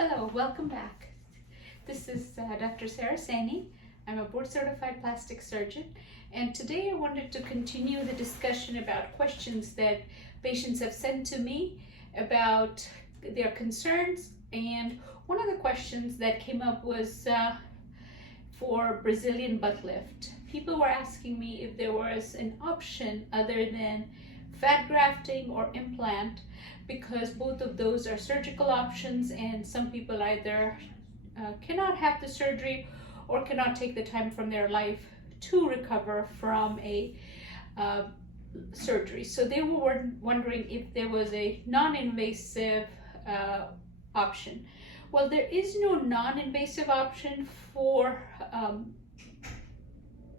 Hello, welcome back. This is Dr. Saira Saini. I'm a board-certified plastic surgeon, and today I wanted to continue the discussion about questions that patients have sent to me about their concerns. And one of the questions that came up was for Brazilian butt lift. People were asking me if there was an option other than fat grafting or implant, because both of those are surgical options and some people either cannot have the surgery or cannot take the time from their life to recover from a surgery. So they were wondering if there was a non-invasive option. Well, there is no non-invasive option for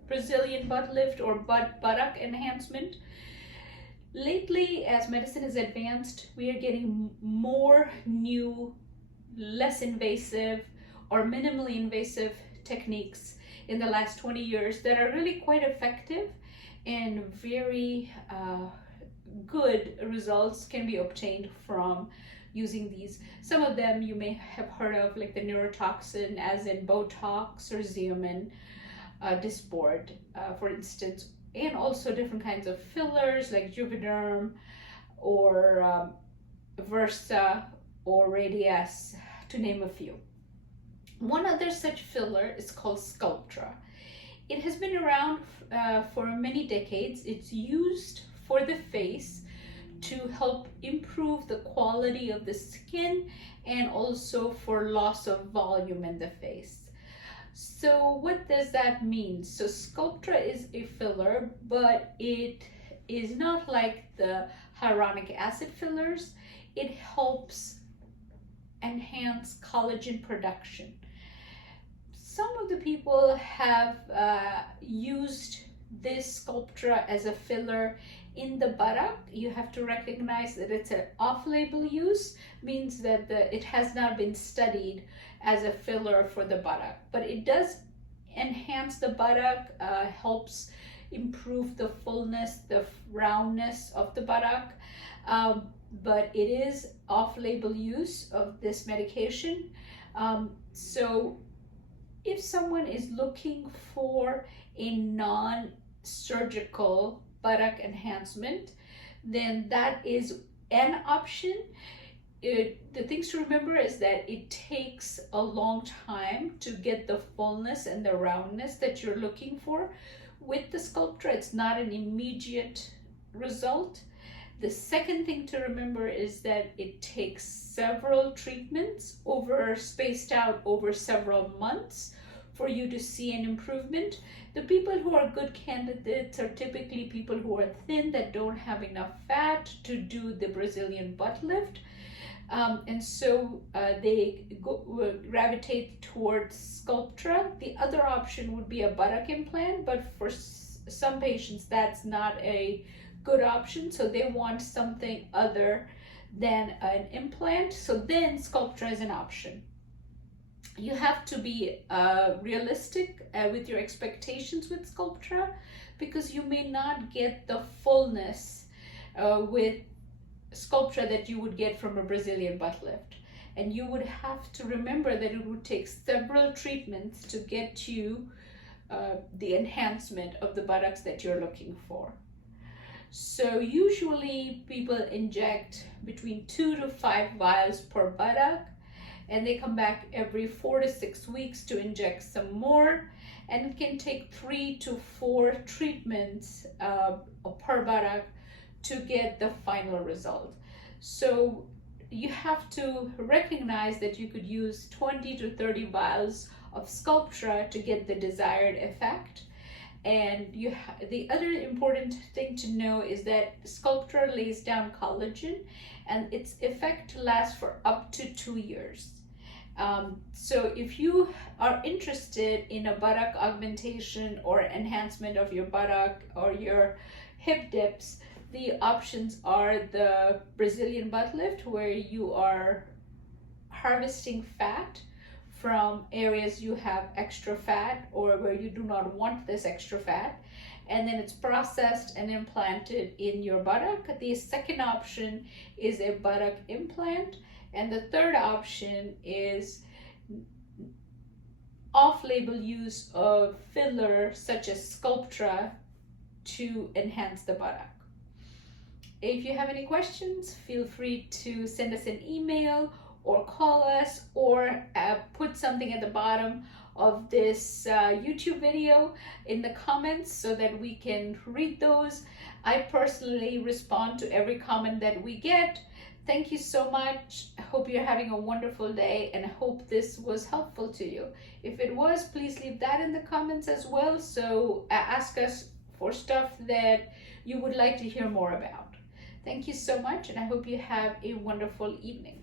Brazilian butt lift or buttock enhancement. Lately, as medicine has advanced, we are getting more new, less invasive or minimally invasive techniques in the last 20 years that are really quite effective, and very good results can be obtained from using these. Some of them you may have heard of, like the neurotoxin, as in Botox or Xeomin, Dysport, for instance, and also different kinds of fillers like Juvederm or Versa or Radius, to name a few. One other such filler is called Sculptura. It has been around for many decades. It's used for the face to help improve the quality of the skin and also for loss of volume in the face. So what does that mean? So Sculptura is a filler, but it is not like the hyaluronic acid fillers. It helps enhance collagen production. Some of the people have used this Sculptura as a filler in the buttock. You have to recognize that it's an off-label use, means that it has not been studied as a filler for the buttock, but it does enhance the buttock, helps improve the fullness, the roundness of the buttock, but it is off-label use of this medication. So if someone is looking for a non-surgical buttock enhancement, then that is an option. The things to remember is that it takes a long time to get the fullness and the roundness that you're looking for. With the Sculptura, it's not an immediate result. The second thing to remember is that it takes several treatments spaced out over several months for you to see an improvement. The people who are good candidates are typically people who are thin, that don't have enough fat to do the Brazilian butt lift. And so they gravitate towards Sculptura. The other option would be a buttock implant, but for some patients that's not a good option, so they want something other than an implant. So then Sculptura is an option. You have to be realistic with your expectations with Sculptura, because you may not get the fullness with Sculptura that you would get from a Brazilian butt lift. And you would have to remember that it would take several treatments to get you the enhancement of the buttocks that you're looking for. So usually people inject between 2 to 5 vials per buttock, and they come back every 4 to 6 weeks to inject some more, and it can take 3 to 4 treatments per buttock to get the final result. So you have to recognize that you could use 20 to 30 vials of Sculptura to get the desired effect. And the other important thing to know is that Sculptura lays down collagen, and its effect lasts for up to 2 years. So if you are interested in a buttock augmentation or enhancement of your buttock or your hip dips, the options are the Brazilian butt lift, where you are harvesting fat from areas you have extra fat or where you do not want this extra fat, and then it's processed and implanted in your buttock. The second option is a buttock implant, And the third option is off-label use of filler such as Sculptura to enhance the buttock. If you have any questions, feel free to send us an email or call us, or put something at the bottom of this YouTube video in the comments so that we can read those. I personally respond to every comment that we get. Thank you so much. I hope you're having a wonderful day, and I hope this was helpful to you. If it was, please leave that in the comments as well. So ask us for stuff that you would like to hear more about. Thank you so much, and I hope you have a wonderful evening.